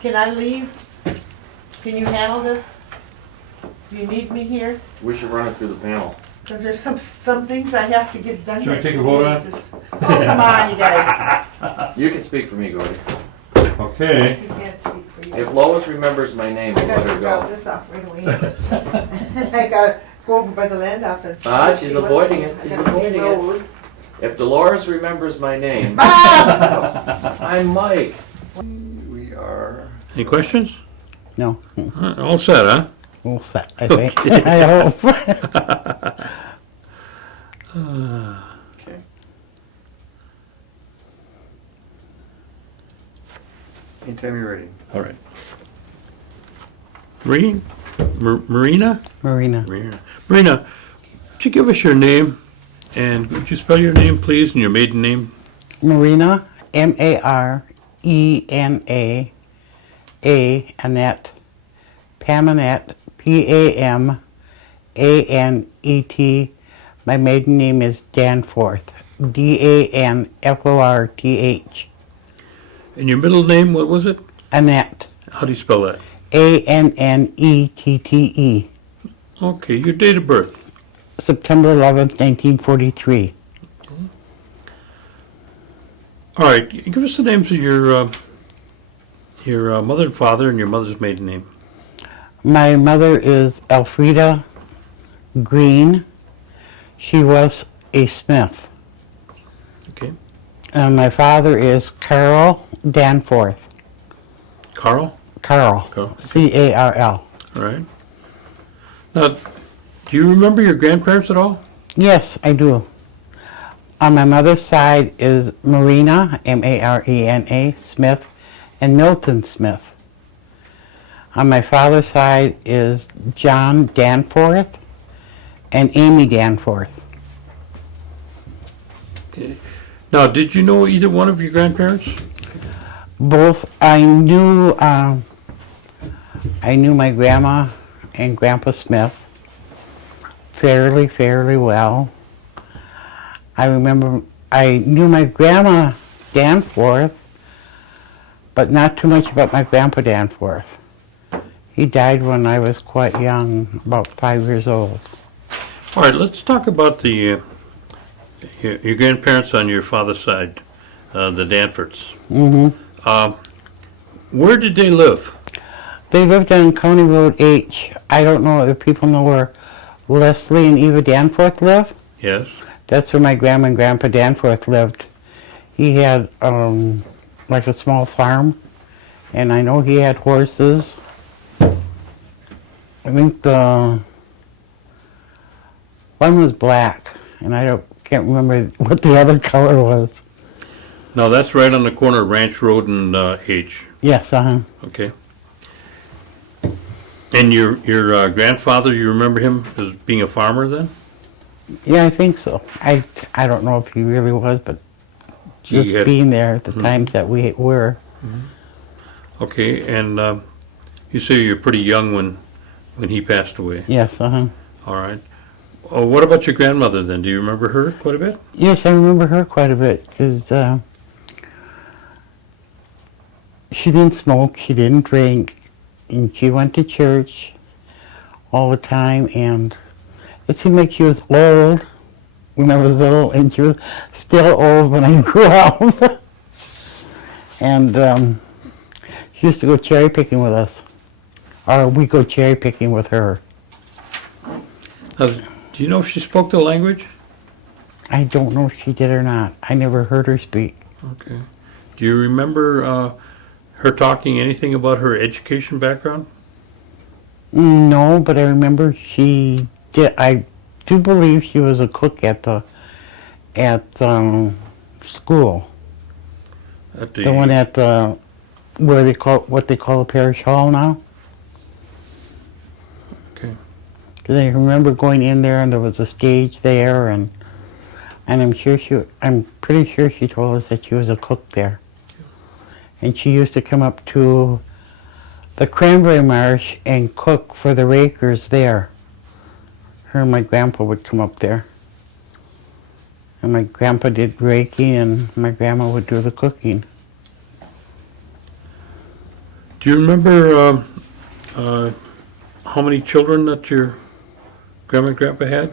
Can I leave? Can you handle this? Do you need me here? We should run it through the panel. Because there's some things I have to get done. Should we take a vote on it? Oh, come on, you guys. You can speak for me, Gordy. Okay. You can't speak for you. If Lois remembers my name, I I'll let gotta her drop go. this off right away. I gotta go over by the land office. She's avoiding it. She's avoiding it. Rose. If Dolores remembers my name, Ah! I'm Mike. We are. Any questions? No, All set, huh? all set, I think. I hope. Okay. Anytime you're ready. All right. Marina? Marina, Marina. Marina, would you give us your name? And would you spell your name, please, and your maiden name? Marena, Marena, Annette, Pamanet, Pamanet. My maiden name is Danforth, Danforth. And your middle name, what was it? Annette, How do you spell that? Annette. Okay, your date of birth. September 11th, 1943. All right, give us the names of your mother and father and your mother's maiden name. My mother is Elfrida Green. She was a smith. Okay. And my father is Carl Danforth. Carl? Carl. Carl. Carl. All right. Now, do you remember your grandparents at all? Yes, I do. On my mother's side is Marena, Marena, Smith, and Milton Smith. On my father's side is John Danforth and Amy Danforth. Okay. Now, did you know either one of your grandparents? Both, I knew my grandma and Grandpa Smith fairly well. I remember I knew my grandma Danforth, but not too much about my grandpa Danforth. He died when I was quite young, about 5 years old. All right, let's talk about the your grandparents on your father's side, the Danforths. Mm-hmm. Where did they live? They lived on County Road H. I don't know if people know where Leslie and Eva Danforth live. Yes. That's where my grandma and Grandpa Danforth lived. He had like a small farm, and I know he had horses. I think the one was black, and can't remember what the other color was. Now, that's right on the corner of Ranch Road and H. Yes, Okay. And your grandfather, you remember him as being a farmer then? Yeah, I think so. I don't know if he really was, but just being there at the times that we were. Okay, and you say you're pretty young when he passed away. Yes, All right. Oh, what about your grandmother then? Do you remember her quite a bit? Yes, I remember her quite a bit, because she didn't smoke, she didn't drink, and she went to church all the time, and it seemed like she was old when I was little, and she was still old when I grew up. And she used to go cherry picking with us, or we go cherry picking with her. Do you know if she spoke the language? I don't know if she did or not. I never heard her speak. Okay. Do you remember her talking anything about her education background? No, but I remember she did. I do believe she was a cook at the school. The one at the what they call the parish hall now. Okay. Because I remember going in there and there was a stage there, and I'm pretty sure she told us that she was a cook there. And she used to come up to the cranberry marsh and cook for the rakers there. Her and my grandpa would come up there. And my grandpa did raking and my grandma would do the cooking. Do Do you remember how many children that your grandma and grandpa had?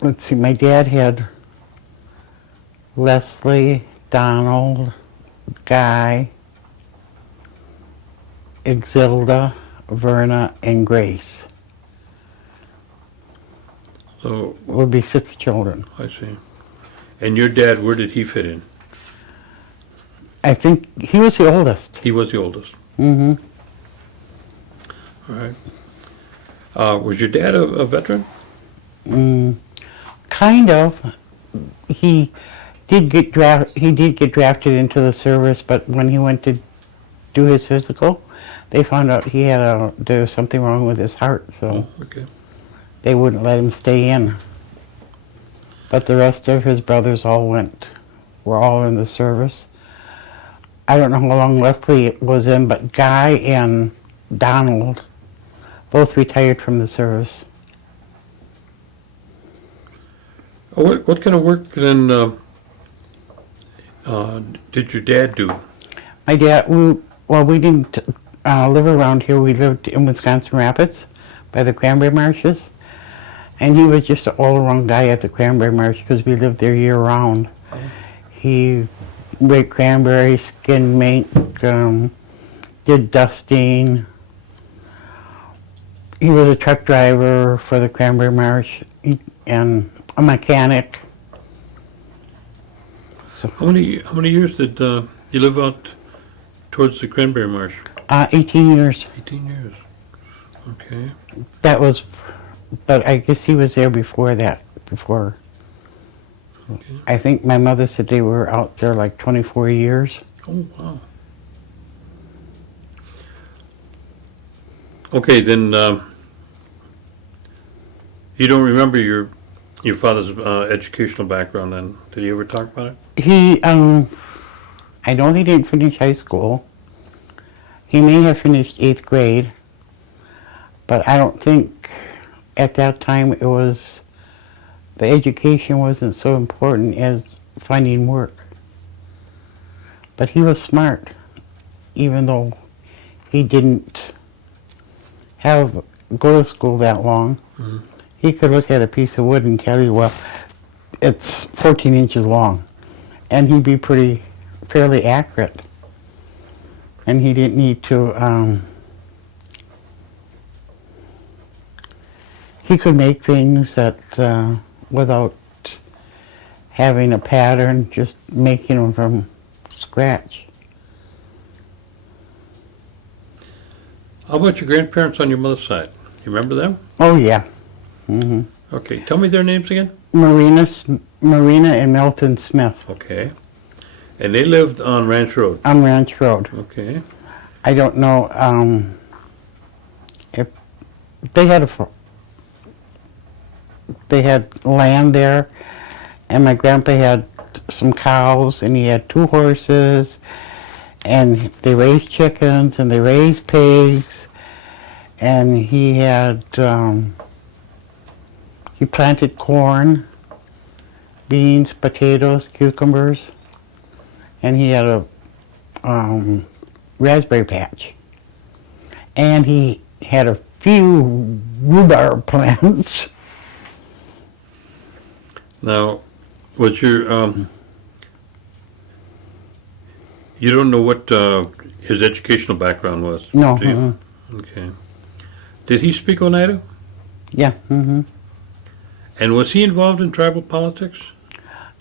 Let's see, my dad had Leslie, Donald, Guy, Exilda, Verna, and Grace. So, It would be 6 children. I see. And your dad, where did he fit in? I think he was the oldest. He was the oldest. Mm-hmm. All right. Was your dad a veteran? Kind of. He did get drafted into the service, but when he went to do his physical, they found out there was something wrong with his heart, so Oh, okay. they wouldn't let him stay in. But the rest of his brothers were all in the service. I don't know how long Leslie was in, but Guy and Donald both retired from the service. What kind of work then did your dad do? My dad, we didn't live around here. We lived in Wisconsin Rapids by the cranberry marshes. And he was just an all-around guy at the cranberry marsh because we lived there year-round. Oh. He raked cranberries, skinned mink, did dusting. He was a truck driver for the cranberry marsh and a mechanic. So, How many years did you live out towards the cranberry marsh? 18 years. 18 years. Okay. But I guess he was there before that. Okay. I think my mother said they were out there like 24 years. Oh, wow. Okay, then you don't remember your father's educational background then? Did he ever talk about it? I know he didn't finish high school. He may have finished 8th grade, but I don't think at that time the education wasn't so important as finding work. But he was smart, even though he didn't go to school that long. Mm-hmm. He could look at a piece of wood and tell you, well, it's 14 inches long. And he'd be fairly accurate. And he didn't need to, he could make things that, without having a pattern, just making them from scratch. How about your grandparents on your mother's side? You remember them? Oh, yeah. Mm-hmm. Okay, tell me their names again. Marena and Milton Smith Okay. And they lived on Ranch Road. on Ranch Road. Okay. I don't know if they had land there, and my grandpa had some cows, and he had 2 horses, and they raised chickens, and they raised pigs, and he had he planted corn, beans, potatoes, cucumbers, and he had a raspberry patch. And he had a few rhubarb plants. Now, what's your, you don't know what his educational background was? No. Do you? Okay. Did he speak Oneida? Yeah. Mm-hmm. And was he involved in tribal politics?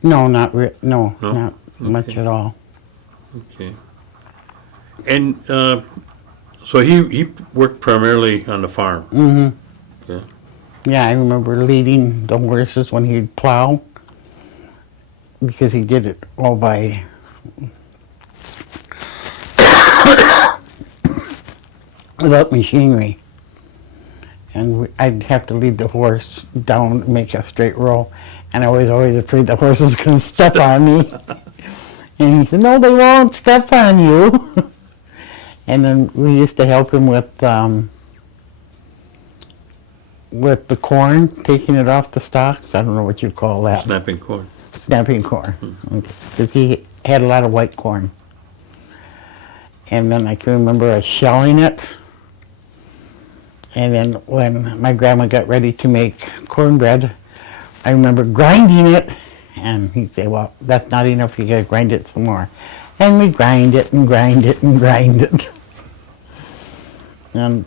No, not No? not much Okay. at all. Okay. And so he worked primarily on the farm? Mm-hmm. Yeah. Yeah, I remember leading the horses when he'd plow, because he did it all by without machinery. And I'd have to lead the horse down, make a straight row, and I was always afraid the horse was going to step on me. And he said, "No, they won't step on you." And then we used to help him with the corn, taking it off the stalks. I don't know what you call that. Snapping corn. Snapping corn. Because he had a lot of white corn. And then I can remember us shelling it. And then when my grandma got ready to make cornbread, I remember grinding it. And he'd say, well, that's not enough, you gotta grind it some more. And we grind it and grind it and grind it. And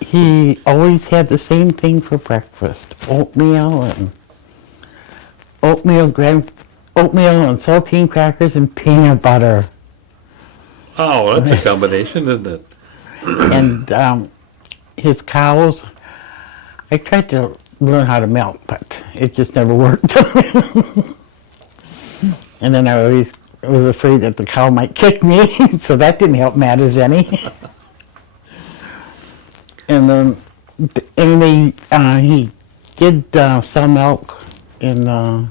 he always had the same thing for breakfast, oatmeal and saltine crackers and peanut butter. Oh, that's a combination, isn't it? And his cows, I tried to learn how to milk, but it just never worked. And then I always was afraid that the cow might kick me, so that didn't help matters any. And he did sell milk in the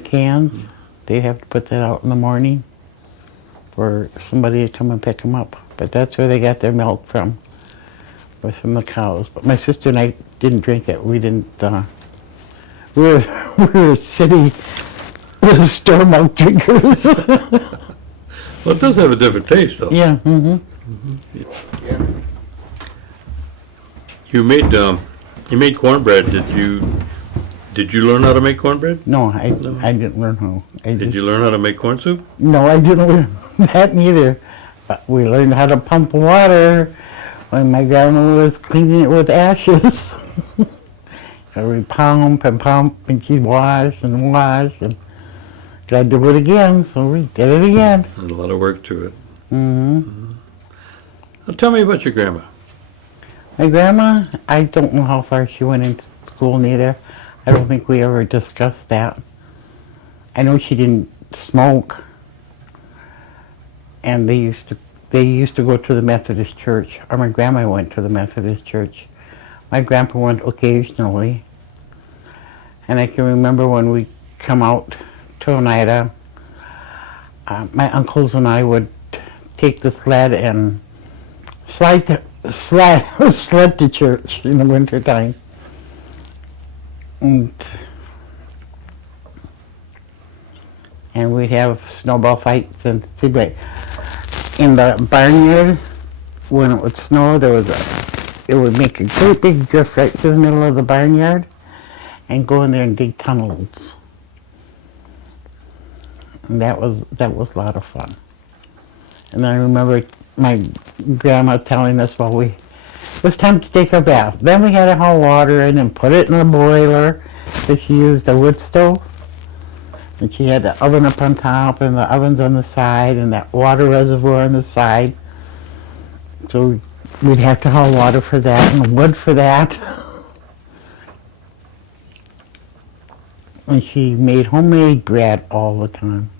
cans. They'd have to put that out in the morning for somebody to come and pick them up. But that's where they got their milk from, was from the cows. But my sister and I didn't drink it. We didn't. We were city store milk drinkers. Well, it does have a different taste, though. Yeah. Mm-hmm. Yeah. You made cornbread. Did you learn how to make cornbread? No, I didn't learn how. Did you learn how to make corn soup? No, I didn't learn that neither. But we learned how to pump water when my grandma was cleaning it with ashes. So we pump, and she'd wash, and I'd do it again, so we did it again. There's a lot of work to it. Mm-hmm. Well, tell me about your grandma. My grandma, I don't know how far she went into school neither. I don't think we ever discussed that. I know she didn't smoke, and they used to go to the Methodist church, or my grandma went to the Methodist church. My grandpa went occasionally, and I can remember when we come out to Oneida, my uncles and I would take the sled and sled to church in the winter time. And we'd have snowball fights and see, but in the barnyard, when it would snow, it would make a great big drift right through the middle of the barnyard, and go in there and dig tunnels. And that was a lot of fun. And I remember my grandma telling us, well, it was time to take a bath. Then we had to haul water in and put it in a boiler, so she used a wood stove. And she had the oven up on top and the ovens on the side and that water reservoir on the side. So we'd have to haul water for that and wood for that. And she made homemade bread all the time.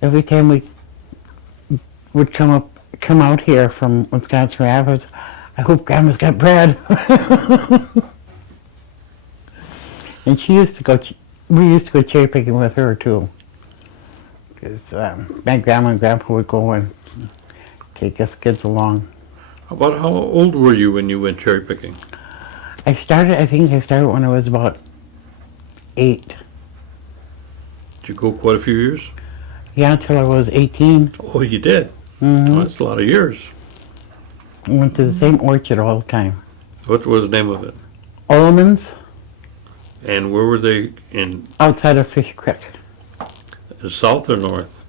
Every time we would come out here from Wisconsin Rapids, I hope Grandma's got bread. And we used to go cherry picking with her too. Because my grandma and grandpa would go and take us kids along. About how old were you when you went cherry picking? I think I started when I was about 8. Did you go quite a few years? Yeah, until I was 18. Oh, you did? Mm-hmm. Well, that's a lot of years. I went to the same orchard all the time. What was the name of it? Almonds, And where were they in outside of Fish Creek. south or north?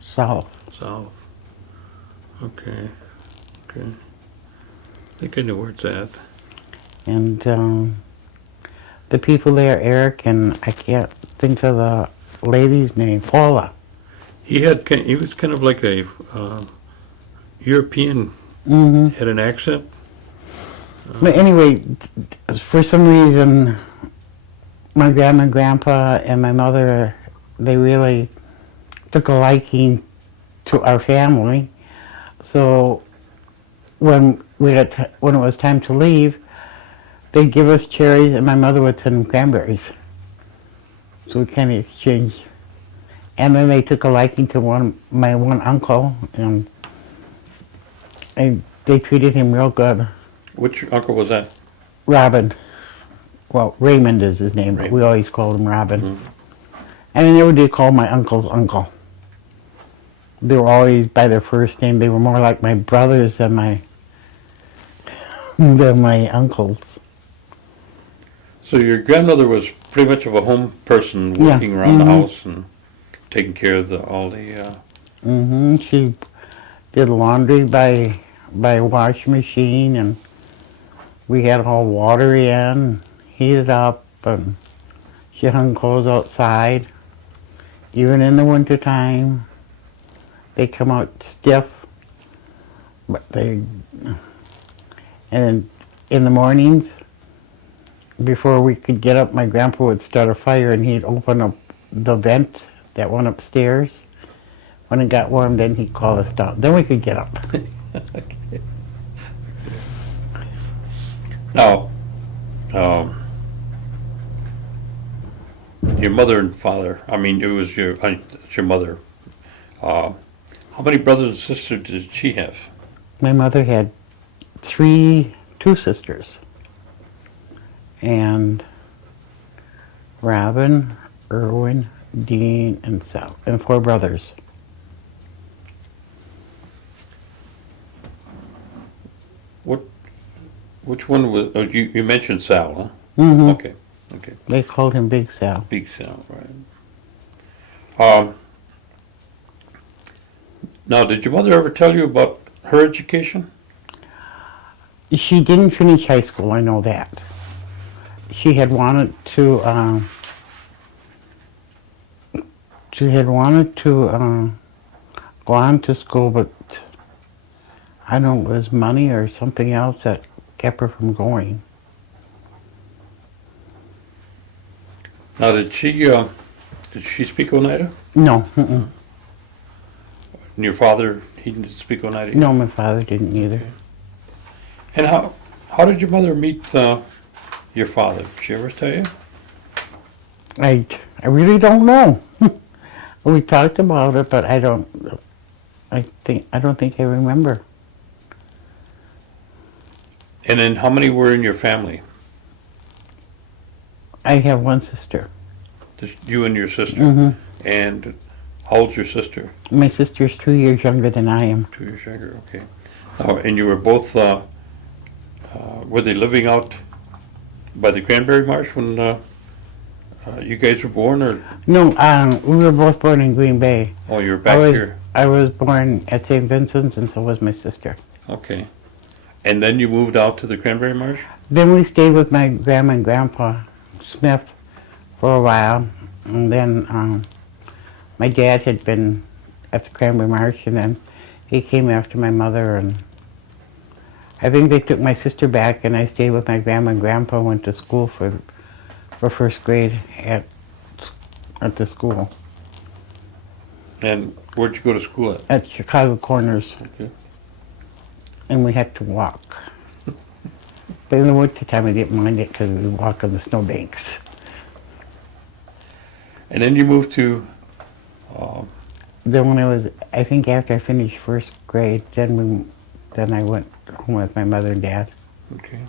South. South. Okay. I think I knew where it's at. And the people there, Eric, and I can't think of the lady's name, Paula. He was kind of like a European, Mm-hmm. had an accent. But anyway, for some reason, my grandma and grandpa and my mother, they really took a liking to our family. So when it was time to leave, they'd give us cherries and my mother would send them cranberries. So we kind of exchanged. And then they took a liking to my one uncle, and they treated him real good. Which uncle was that? Robin. Well, Raymond is his name, but we Raymond. always called him Robin. Mhm. And I never did call my uncles uncle. They were always by their first name. They were more like my brothers than my uncles. So your grandmother was pretty much of a home person, Yeah, working around the mhm. house and taking care of all the. She did laundry by wash machine, and we had all water in, heated up, and she hung clothes outside. Even in the winter time, they come out stiff, but and in the mornings, before we could get up, my grandpa would start a fire and he'd open up the vent that went upstairs. When it got warm, then he'd call us down. Then we could get up. Now, your mother and father, I mean, it's your mother. How many brothers and sisters did she have? My mother had two sisters, and Robin, Irwin, Dean, and Sal, and 4 brothers. Which one was, oh, you mentioned Sal, huh? Mm-hmm. Okay. They called him Big Sal. Big Sal, right. Now, did your mother ever tell you about her education? She didn't finish high school, I know that. She had wanted to, go on to school, but I don't know, it was money or something else that kept her from going. Now, did she speak Oneida? No, mm-mm. And your father, he didn't speak Oneida? No, my father didn't either. And how did your mother meet your father? Did she ever tell you? I really don't know. We talked about it, but I don't think I remember. And then how many were in your family? I have one sister. Just you and your sister? Mm-hmm. And how old's your sister? My sister's 2 years younger than I am. 2 years younger, okay. Now, and you were both, were they living out by the Cranberry Marsh when you guys were born, or? No, we were both born in Green Bay. Oh, you were back here? I was born at St. Vincent's, and so was my sister. Okay. And then you moved out to the Cranberry Marsh? Then we stayed with my grandma and grandpa Smith for a while, and then my dad had been at the Cranberry Marsh, and then he came after my mother, and I think they took my sister back, and I stayed with my grandma and grandpa, went to school for first grade at the school. And where'd you go to school at? At Chicago Corners, Okay. and we had to walk. But in the wintertime, I didn't mind it because we would walk on the snowbanks. And then you moved to, Then when I think after I finished first grade, then I went home with my mother and dad. okay.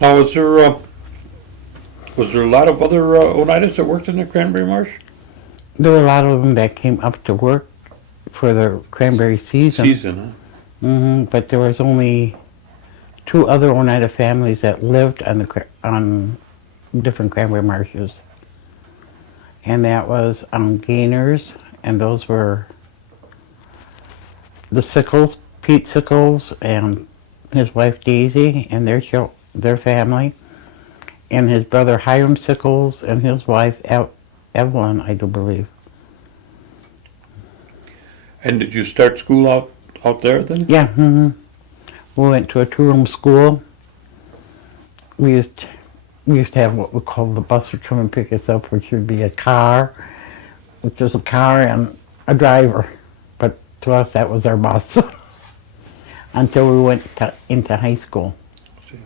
Now, was there a lot of other Oneidas that worked in the Cranberry Marsh? There were a lot of them that came up to work for the cranberry season. Huh? But there was only 2 other Oneida families that lived on different cranberry marshes. And that was Gainers, and those were the Sickles, Pete Sickles and his wife Daisy and their family, and his brother Hiram Sickles and his wife Evelyn, I do believe. And did you start school out there then? Yeah, we went to a 2-room school. We used to have what we call the bus would come and pick us up, which would be a car, which was a car and a driver. But to us, that was our bus until we went into high school. See.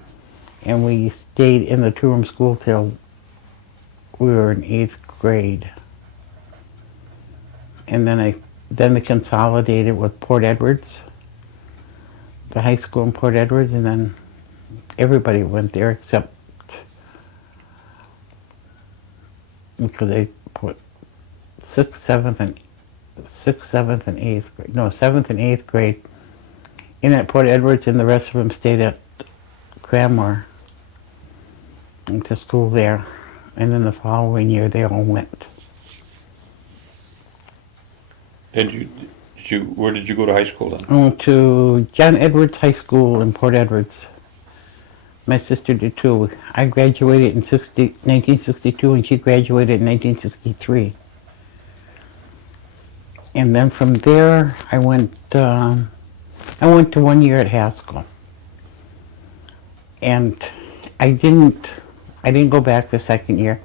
And we stayed in the 2-room school till we were in 8th grade. And then they consolidated with Port Edwards, the high school in Port Edwards, and then everybody went there except because sixth, seventh, and eighth grade. No, seventh and eighth grade in at Port Edwards, and the rest of them stayed at Cranmore. Went to school there, and then the following year they all went. And where did you go to high school then? I went to John Edwards High School in Port Edwards. My sister did too. I graduated in 1962, and she graduated in 1963. And then from there, I went to 1 year at Haskell. And I didn't go back the second year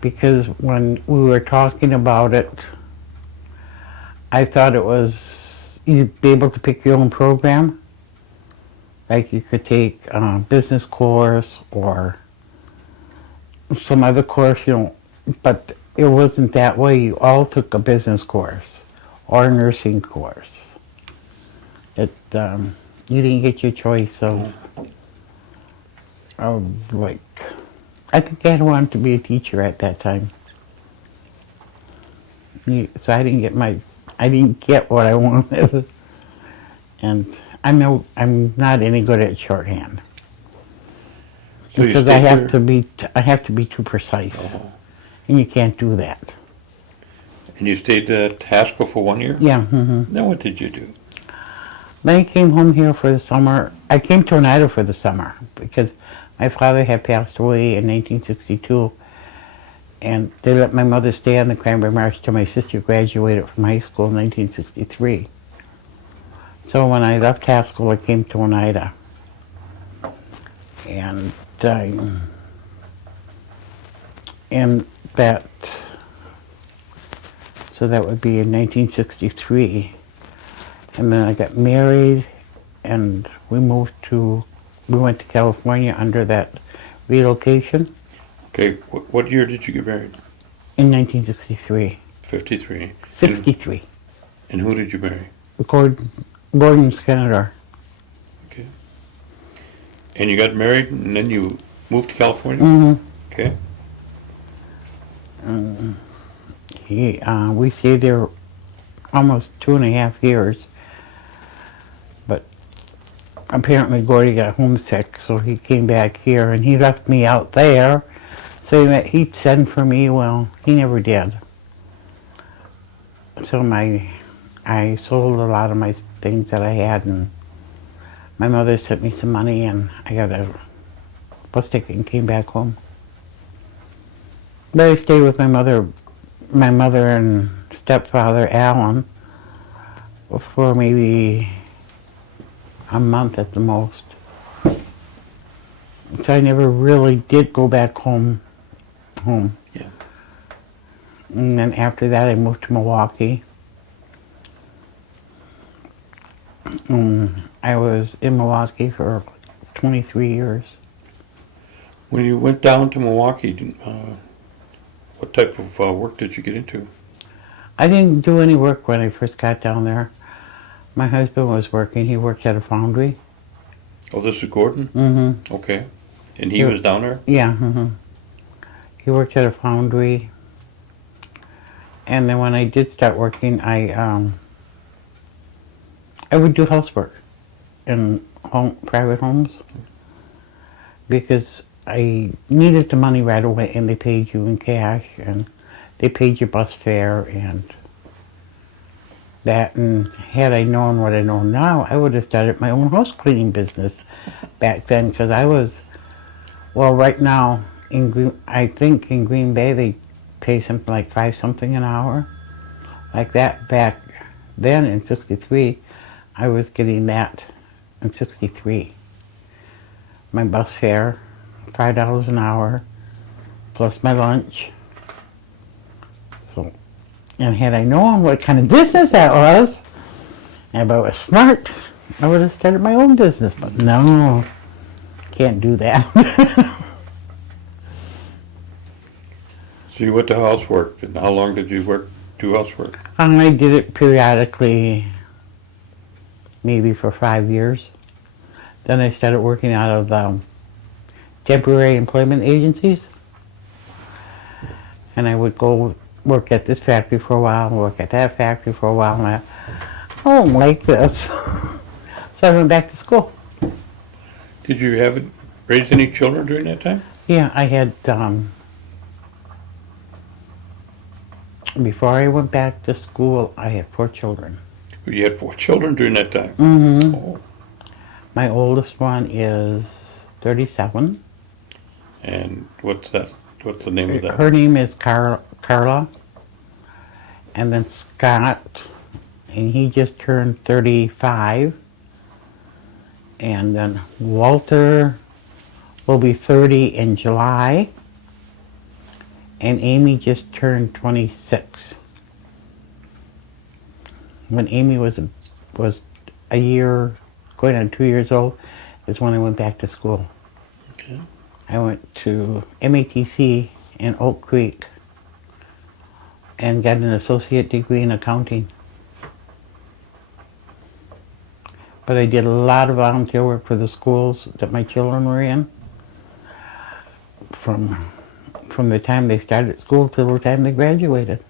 because when we were talking about it, I thought it was you'd be able to pick your own program. Like you could take a business course or some other course, but it wasn't that way. You all took a business course or a nursing course. You didn't get your choice of like, I think I wanted to be a teacher at that time. So I didn't get what I wanted. And I'm not any good at shorthand. So you Because stayed I have to be too precise. Oh. And you can't do that. And you stayed at Haskell for 1 year? Yeah. Mm-hmm. Then what did you do? Then I came home here for the summer. I came to Oneida for the summer because my father had passed away in 1962, and they let my mother stay on the Cranberry Marsh till my sister graduated from high school in 1963. So when I left Haskell, I came to Oneida. And so that would be in 1963. And then I got married, and we went to California under that relocation Okay, what year did you get married? in 1963. 53. 63. And who did you marry? Gordon Senator. Okay. And you got married and then you moved to California? Mm-hmm. Okay. We stayed there almost 2.5 years, but apparently Gordy got homesick, so he came back here, and he left me out there. So he'd send for me. Well, he never did. So I sold a lot of my things that I had, and my mother sent me some money, and I got a bus ticket and came back home. But I stayed with my mother and stepfather, Alan, for maybe a month at the most. So I never really did go back home. Yeah. And then after that, I moved to Milwaukee. I was in Milwaukee for 23 years. When you went down to Milwaukee, what type of work did you get into? I didn't do any work when I first got down there. My husband was working. He worked at a foundry. Oh, this is Gordon? Mm-hmm. Okay. And he Yeah. was down there? Yeah. Mm-hmm. He worked at a foundry. And then when I did start working, I would do housework in private homes because I needed the money right away, and they paid you in cash, and they paid your bus fare and that. And had I known what I know now, I would have started my own house cleaning business back then, because I was, well, right now I think in Green Bay they pay something like $5 an hour, like that. Back then in '63, I was getting that in '63. My bus fare, $5 an hour, plus my lunch. So, and had I known what kind of business that was, and if I was smart, I would have started my own business. But no, can't do that. So you went to housework, and how long did you do housework? I did it periodically, maybe for 5 years. Then I started working out of temporary employment agencies. And I would go work at this factory for a while, work at that factory for a while, and I don't like this. So I went back to school. Did you raise any children during that time? Yeah, I had, before I went back to school, I had 4 children. You had 4 children during that time? Mm-hmm. Oh. My oldest one is 37. And what's that? What's the name of that? Her name is Carla. And then Scott, and he just turned 35. And then Walter will be 30 in July. And Amy just turned 26. When Amy was a year, going on 2 years old, is when I went back to school. Okay. I went to MATC in Oak Creek and got an associate degree in accounting. But I did a lot of volunteer work for the schools that my children were in. From the time they started school till the time they graduated.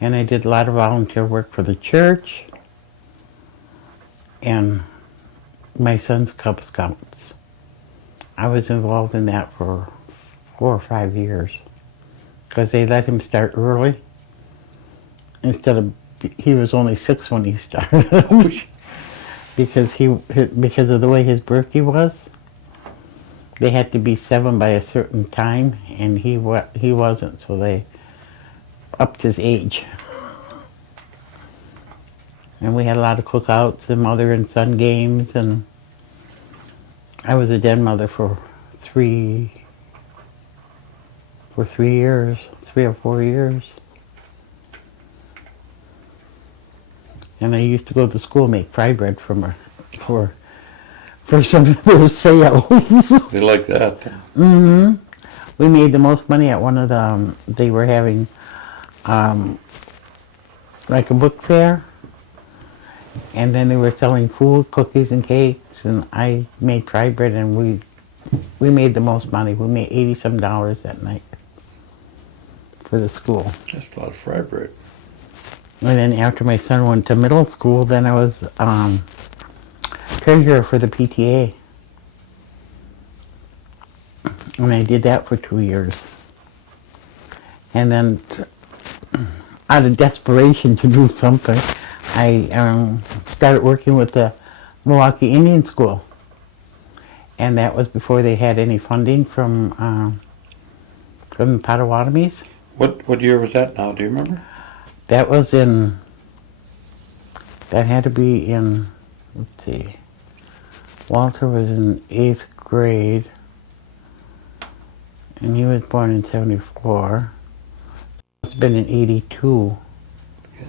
And I did a lot of volunteer work for the church and my son's Cub Scouts. I was involved in that for 4 or 5 years because they let him start early. He was only 6 when he started. because of the way his birthday was. They had to be 7 by a certain time, and he wasn't, so they upped his age. And we had a lot of cookouts and mother and son games, and I was a den mother for 3 or 4 years. And I used to go to school and make fry bread for some of their sales. They like that. Mm-hmm. We made the most money at one of the, they were having like a book fair. And then they were selling food, cookies and cakes, and I made fry bread, and we made the most money. We made $80-some that night for the school. That's a lot of fry bread. And then after my son went to middle school, then I was treasurer for the PTA. And I did that for 2 years. And then, out of desperation to do something, I started working with the Milwaukee Indian School. And that was before they had any funding from the Potawatomis. What year was that now? Do you remember? That had to be in, let's see, Walter was in 8th grade, and he was born in 74. It's been in 82. Yeah.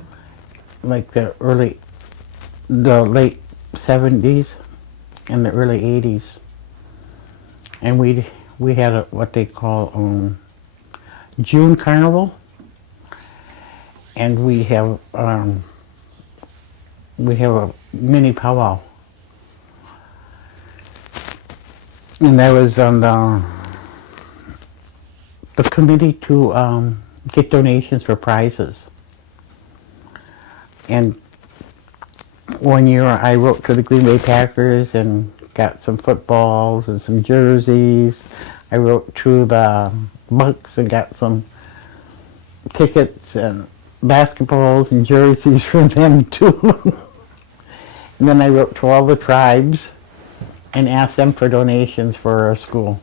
Like the late 70s and the early 80s. And we had what they call June Carnival. And we have a mini powwow, and I was on the committee to get donations for prizes. And one year I wrote to the Green Bay Packers and got some footballs and some jerseys. I wrote to the Bucks and got some tickets and basketballs and jerseys for them too. And then I wrote to all the tribes and asked them for donations for our school.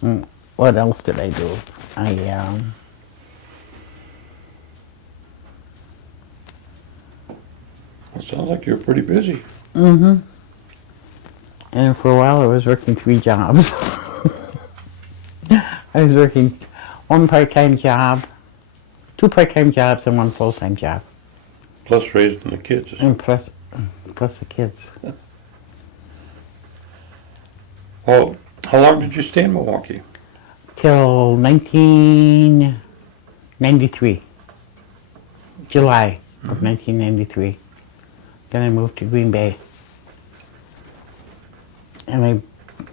And what else did I do? It sounds like you're pretty busy. Mm-hmm. And for a while I was working 3 jobs. I was working 1 part-time job, 2 part-time jobs, and 1 full-time job. Plus raising the kids. And plus the kids. Well, how long did you stay in Milwaukee? Till 1993. July of 1993. Then I moved to Green Bay. And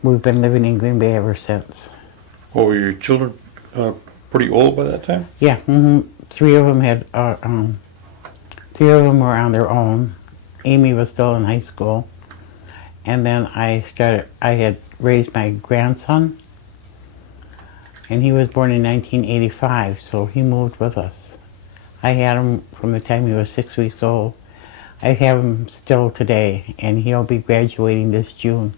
we've been living in Green Bay ever since. Oh, were your children pretty old by that time? Yeah, hmm three of them were on their own. Amy was still in high school. And then I had raised my grandson, and he was born in 1985, so he moved with us. I had him from the time he was 6 weeks old. I have him still today, and he'll be graduating this June.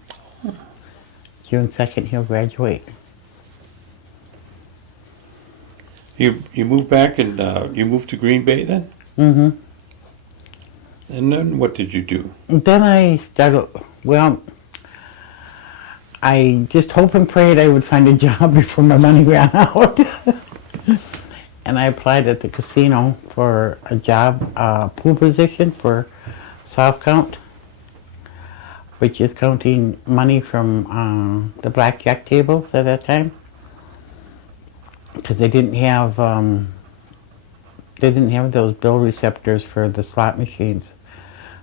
June 2nd, he'll graduate. You moved back and you moved to Green Bay then? Mm-hmm. And then what did you do? Then I started, well, I just hoped and prayed I would find a job before my money ran out. And I applied at the casino for a job, pool position for soft count, which is counting money from the blackjack tables at that time. Because they didn't have those bill receptors for the slot machines.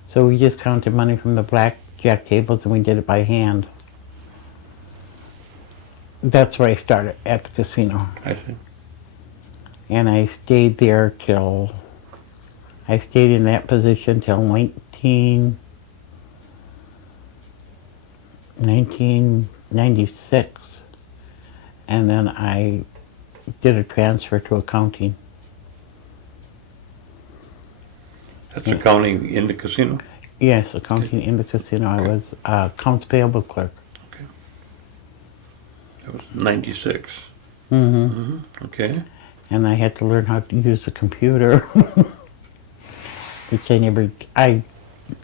So we just counted money from the blackjack tables and we did it by hand. That's where I started, at the casino. I see. And I stayed there I stayed in that position till 1996. And then I did a transfer to accounting. That's accounting in the casino? Yes, accounting in the casino. I was accounts payable clerk. Okay. That was 96. Mm-hmm. Okay. And I had to learn how to use the computer, which I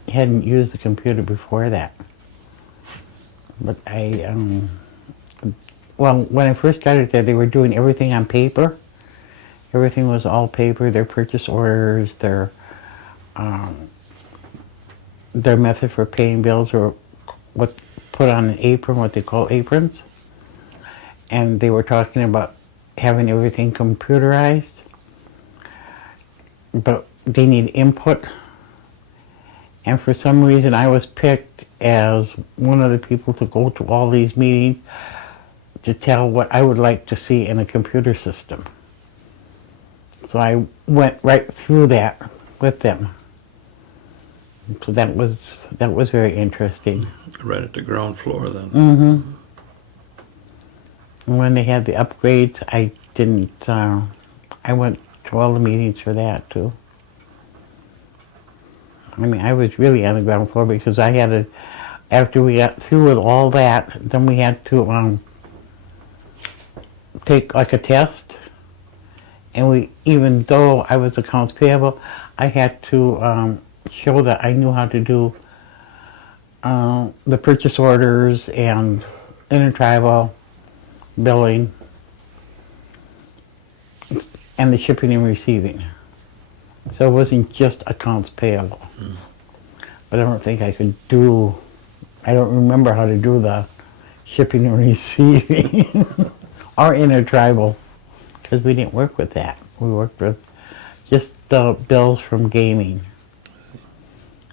hadn't used the computer before that. But well, when I first started there, they were doing everything on paper. Everything was all paper, their purchase orders, their method for paying bills were put on an apron, what they call aprons. And they were talking about having everything computerized, but they need input. And for some reason, I was picked as one of the people to go to all these meetings to tell what I would like to see in a computer system. So I went right through that with them. So that was very interesting. Right at the ground floor then. Mm-hmm. And when they had the upgrades, I didn't, I went to all the meetings for that too. I mean, I was really on the ground floor because I had to, after we got through with all that, then we had to take like a test. And even though I was accounts payable, I had to show that I knew how to do the purchase orders and intertribal billing and the shipping and receiving. So it wasn't just accounts payable. But I don't think I could I don't remember how to do the shipping and receiving or intertribal, because we didn't work with that. We worked with just the bills from gaming.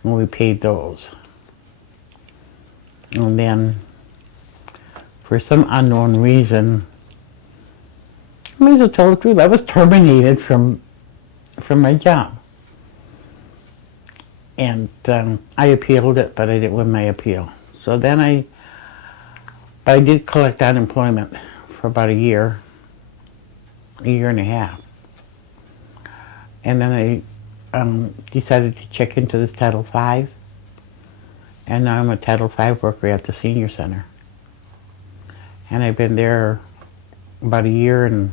And we paid those. And then, for some unknown reason, I may as well tell the truth, I was terminated from my job. And I appealed it, but I didn't win my appeal. So then I did collect unemployment for about a year and a half. And then I decided to check into this Title V. And now I'm a Title V worker at the senior center. And I've been there about a year, and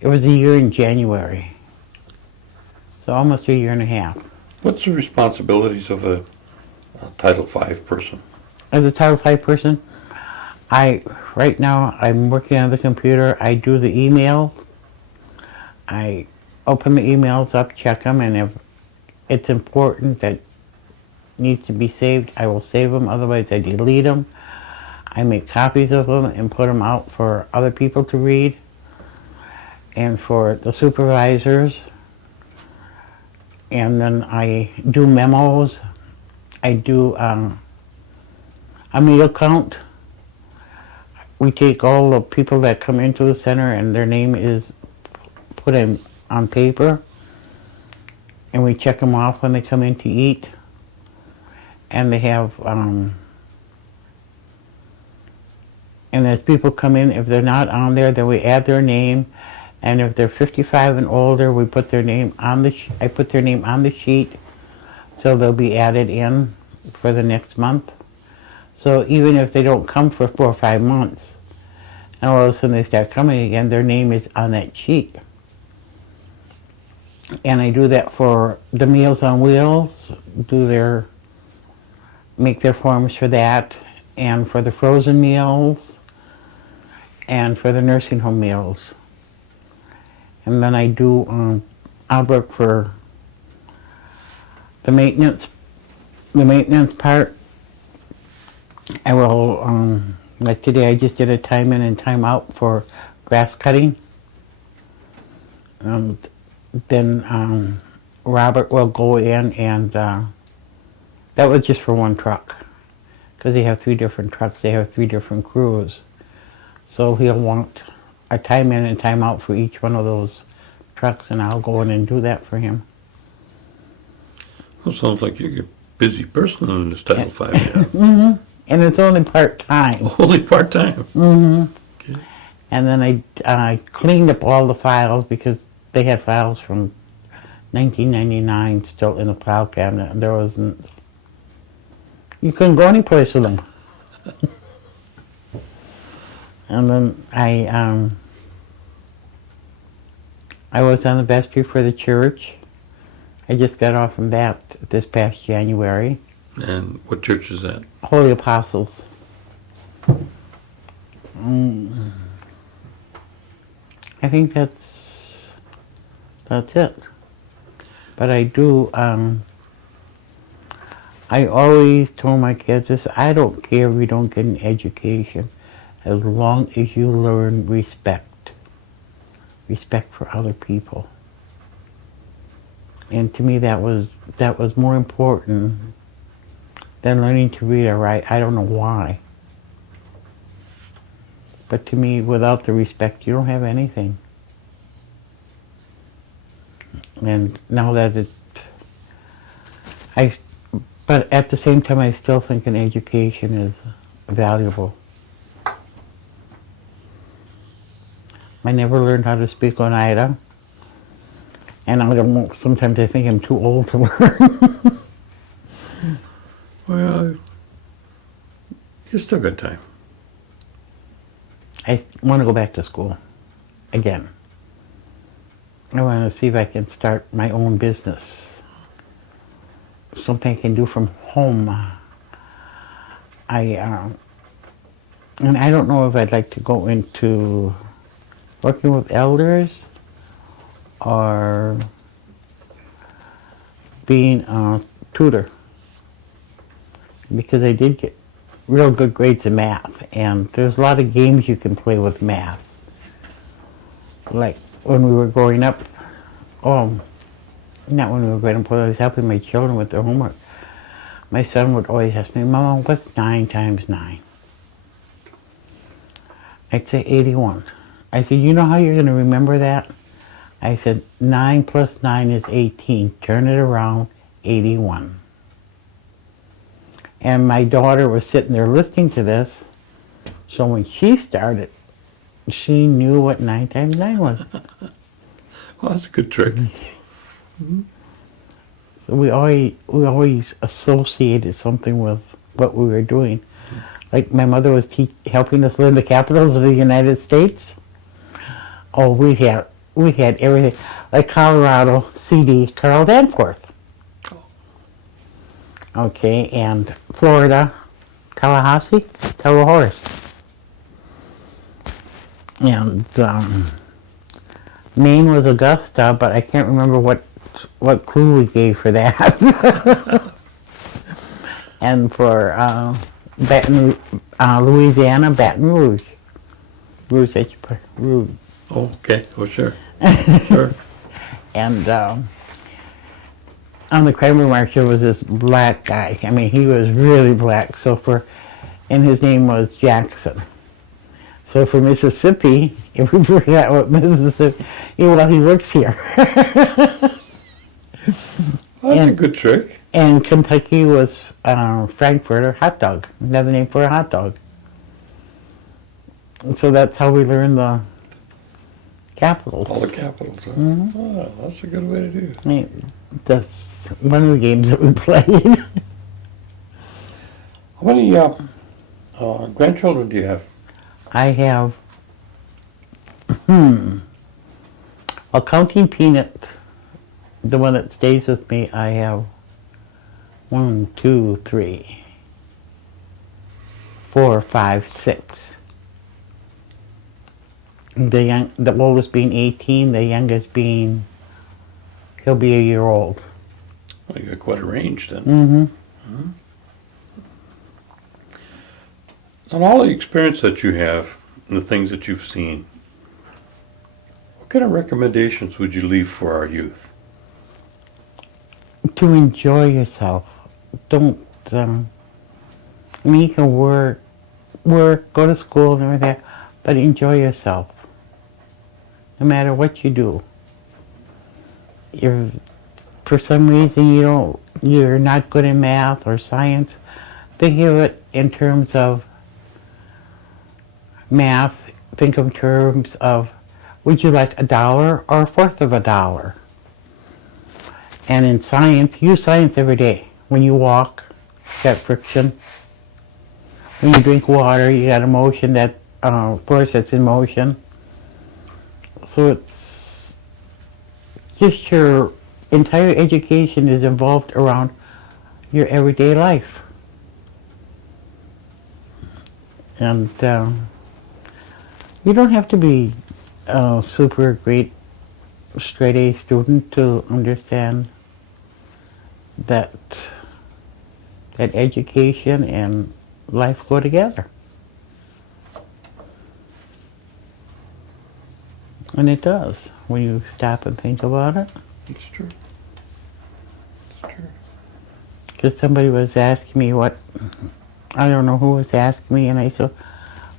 it was a year in January. So almost a year and a half. What's the responsibilities of a Title V person? As a Title V person, right now I'm working on the computer. I do the email. I open the emails up, check them, and if it's important that needs to be saved, I will save them. Otherwise, I delete them. I make copies of them and put them out for other people to read, and for the supervisors. And then I do memos. I do a meal count. we take all the people that come into the center and their name is put in on paper, and we check them off when they come in to eat. And they have, and as people come in, if they're not on there, then we add their name. And if they're 55 and older, we put their name on the. I put their name on the sheet, so they'll be added in for the next month. So even if they don't come for 4 or 5 months, and all of a sudden they start coming again, their name is on that sheet. And I do that for the Meals on Wheels, make their forms for that, and for the frozen meals, and for the nursing home meals. And then I do, I'll work for the maintenance part. I will, like today I just did a time in and time out for grass cutting. And then Robert will go in and, that was just for one truck. Because they have 3 different trucks, they have 3 different crews. So he'll want a time in and time out for each one of those trucks, and I'll go in and do that for him. Well, sounds like you're a busy person in this Title V. Yeah. Mm-hmm. And it's only part-time. Only part-time. Mm-hmm. Okay. And then I cleaned up all the files because they had files from 1999 still in the file cabinet, and there wasn't. You couldn't go any place with them. And then I was on the vestry for the church. I just got off from that this past January. And what church is that? Holy Apostles. I think that's it. But I do, I always told my kids this, I don't care if you don't get an education, as long as you learn respect for other people. And to me that was more important than learning to read or write. I don't know why. But to me, without the respect, you don't have anything. And now that but at the same time, I still think an education is valuable. I never learned how to speak Oneida, and sometimes I think I'm too old to learn. Well, you still got time. I want to go back to school again. I want to see if I can start my own business. Something I can do from home. And I don't know if I'd like to go into working with elders or being a tutor, because I did get real good grades in math, and there's a lot of games you can play with math. Like when we were growing up, not when we were growing up, when I was helping my children with their homework, my son would always ask me, Mama, what's 9 times 9? I'd say 81. I said, you know how you're going to remember that? I said, 9 plus 9 is 18. Turn it around, 81. And my daughter was sitting there listening to this, so when she started, she knew what 9 times 9 was. Well, that's a good trick. Mm-hmm. So we always associated something with what we were doing. Like my mother was helping us learn the capitals of the United States. Oh, we had everything. Like Colorado, CD, Carl Danforth. Okay, and Florida, Tallahassee, Tell a Horse. And Maine was Augusta, but I can't remember what clue we gave for that. And for Louisiana, Baton Rouge. Rouge. Oh, okay. Oh, sure. Sure. And on the Cranberry Marsh, there was this black guy. I mean, he was really black. And his name was Jackson. So for Mississippi, if we forgot what Mississippi, well, he works here. Well, that's a And- good trick. And Kentucky was Frankfurter hot dog, another name for a hot dog. And so that's how we learned the capitals. All the capitals. Huh? Oh, that's a good way to do it. I mean, that's one of the games that we played. How many grandchildren do you have? I have, counting Peanut, the one that stays with me, I have 1, 2, 3, 4, 5, 6. The oldest being 18, the youngest being, he'll be a year old. Well, you got quite a range then. Mm-hmm. On all the experience that you have and the things that you've seen, what kind of recommendations would you leave for our youth? To enjoy yourself. Don't, I mean, you can work, go to school and everything, but enjoy yourself. No matter what you do. If for some reason you're not good in math or science, think of it in terms of math. Think in terms of, would you like $1 or a fourth of $1? And in science, use science every day. When you walk, you got friction. When you drink water, you got a motion that force that's in motion. So it's just your entire education is involved around your everyday life. And you don't have to be a super great straight A student to understand that education and life go together. And it does, when you stop and think about it. It's true. It's true. Because somebody was asking me I don't know who was asking me, and I said,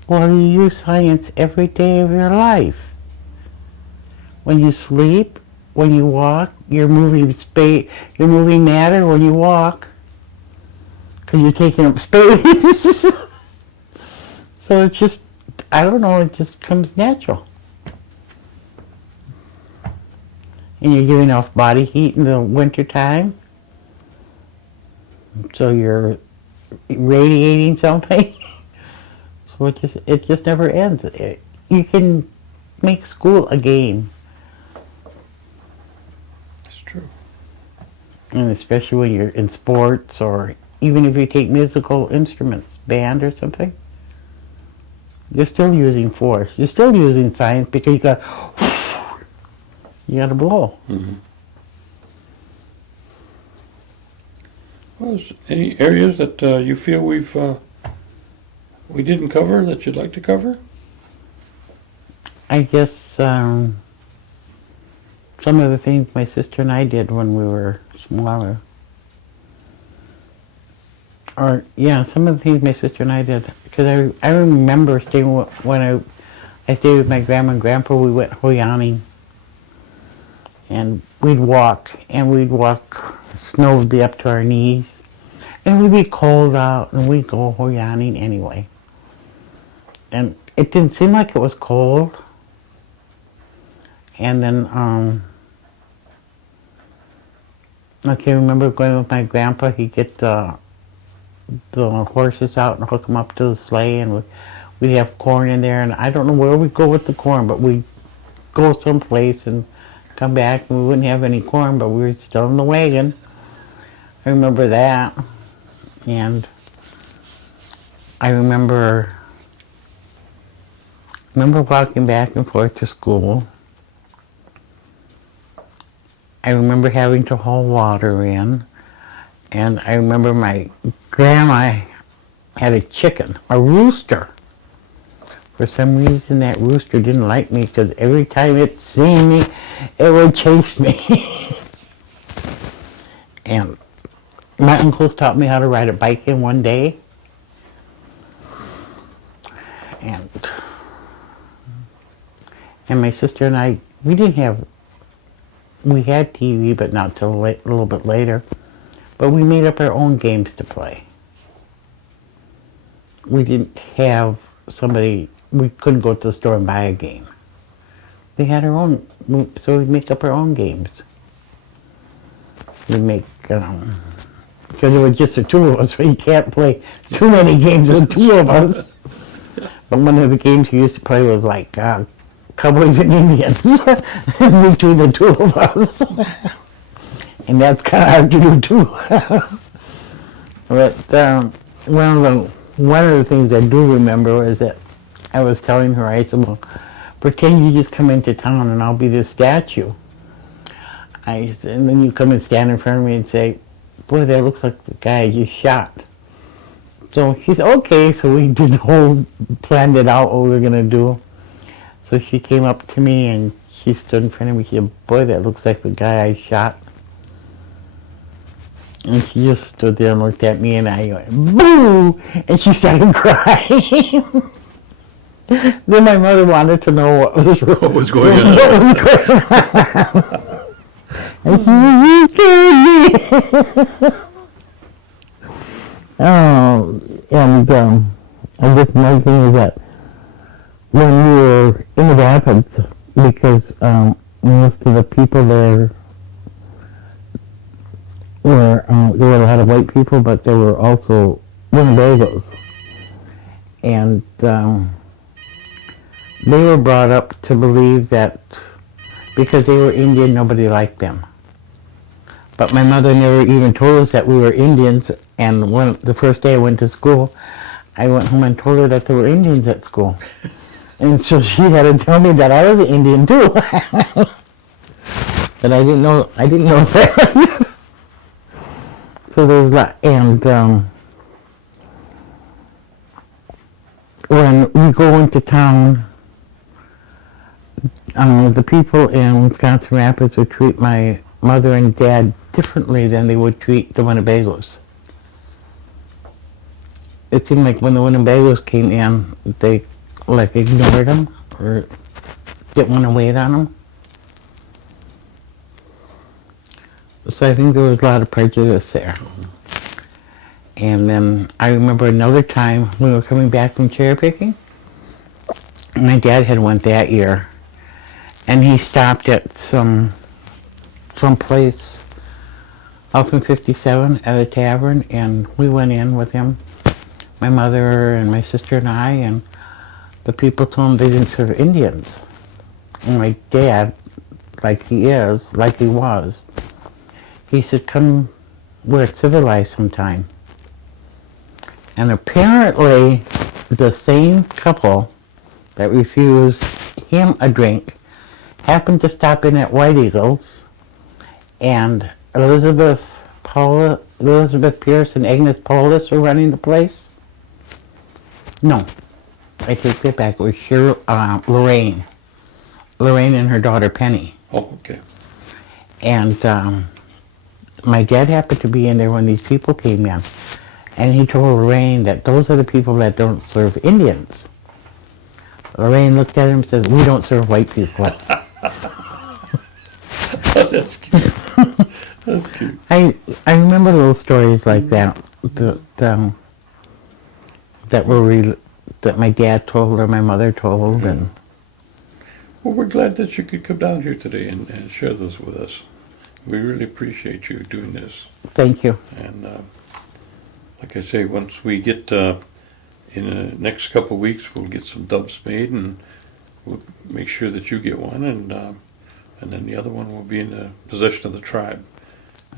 well, you use science every day of your life. When you sleep, when you walk, you're moving you're moving matter when you walk, because you're taking up space. So it's just, I don't know, it just comes natural. And you're giving off body heat in the winter time, so you're radiating something. So it just never ends. You can make school a game. It's true. And especially when you're in sports, or even if you take musical instruments, band or something, you're still using force. You're still using science, because you got to blow. Mm-hmm. Well, is any areas that you feel we didn't cover that you'd like to cover? I guess some of the things my sister and I did when we were smaller. Some of the things my sister and I did. Because I remember staying when I stayed with my grandma and grandpa. We went hoyaning. And we'd walk, snow would be up to our knees. And we'd be cold out, and we'd go hoyaning anyway. And it didn't seem like it was cold. And then, I can remember going with my grandpa. He'd get the horses out and hook them up to the sleigh, and we'd have corn in there. And I don't know where we'd go with the corn, but we'd go someplace and come back, and we wouldn't have any corn, but we were still in the wagon. I remember that. And I remember walking back and forth to school. I remember having to haul water in. And I remember my grandma had a chicken, a rooster. For some reason, that rooster didn't like me, because every time it seen me, it would chase me. And my uncles taught me how to ride a bike in one day. And And my sister and I, we had TV, but not till a little bit later. But we made up our own games to play. We didn't have somebody, we couldn't go to the store and buy a game. We had our own, so we'd make up our own games. We'd make, because there were just the two of us, so you can't play too many games with the two of us. But one of the games we used to play was like Cowboys and Indians between the two of us. And that's kind of hard to do too. But one of the things I do remember was that I was telling her, I said, well, pretend you just come into town and I'll be this statue. I said, and then you come and stand in front of me and say, boy, that looks like the guy I just shot. So she said, okay, so we did the whole, planned it out what we were going to do. So she came up to me and she stood in front of me. She said, boy, that looks like the guy I shot. And she just stood there and looked at me and I went, boo! And she started crying. Then my mother wanted to know what was going on. What was going on? And she scared me. Oh, and I guess another thing is that when we were in the rapids, because most of the people there were there were a lot of white people, but there were also Winnebagos, and they were brought up to believe that because they were Indian, nobody liked them. But my mother never even told us that we were Indians, and the first day I went to school, I went home and told her that there were Indians at school. And so she had to tell me that I was an Indian too. But I didn't know that. So there's that, and when we go into town, the people in Wisconsin Rapids would treat my mother and dad differently than they would treat the Winnebagos. It seemed like when the Winnebagos came in, they like ignored them or didn't want to wait on them. So I think there was a lot of prejudice there. And then I remember another time we were coming back from cherry picking. My dad had went that year, and he stopped at some place up in 57 at a tavern, and we went in with him, my mother and my sister and I, and the people told him they didn't serve Indians. And my dad, like he was, he said, come, we're civilized sometime. And apparently the same couple that refused him a drink happened to stop in at White Eagles, and Elizabeth Pierce and Agnes Paulus were running the place. No, I take that back. It was Lorraine and her daughter Penny. Oh, okay. And my dad happened to be in there when these people came in, and he told Lorraine that those are the people that don't serve Indians. Lorraine looked at him and said, we don't serve white people. That's cute. That's cute. I remember little stories like that that my dad told or my mother told. And Well, we're glad that you could come down here today and share this with us. We really appreciate you doing this. Thank you. And like I say, once we get in the next couple of weeks, we'll get some dubs made, and we'll make sure that you get one, and then the other one will be in the possession of the tribe.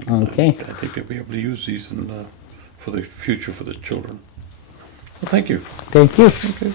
Okay. I think they'll be able to use these for the future for the children. Well, thank you. Thank you. Okay.